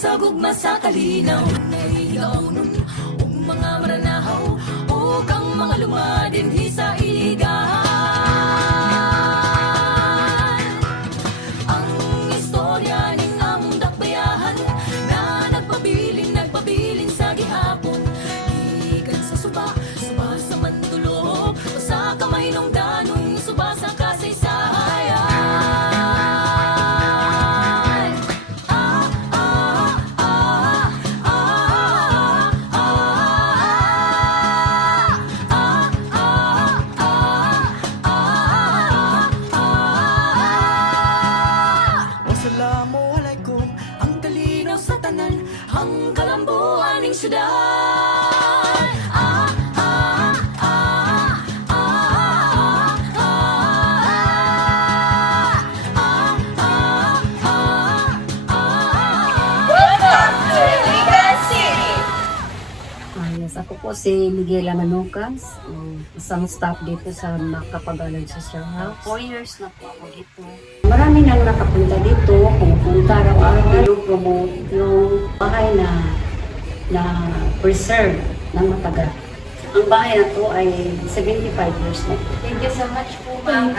sa gugma sa kalinaw. Nailaw nun, mga maranahaw, o kang mga lumadinhi sa iligan. Ang istorya ning among dakbayahan, na nagpabilin sa gihapon. Gikan sa suba sa mandulog, o sa kamay nung danong suba sa kasaysayan. Wassalamualaikum, ang kalinaw sa tanan, ang kalambuan ng syudad. Yes, ako po si Miguela Manucas, isang staff dito sa Makapagalon Social Health. 4 years na po ako dito. Marami nang nakapunta dito, pumunta araw-araw, promote yung bahay na preserve ng matagal. Ang bahay na to ay 75 years na. Thank you so much po, ma'am.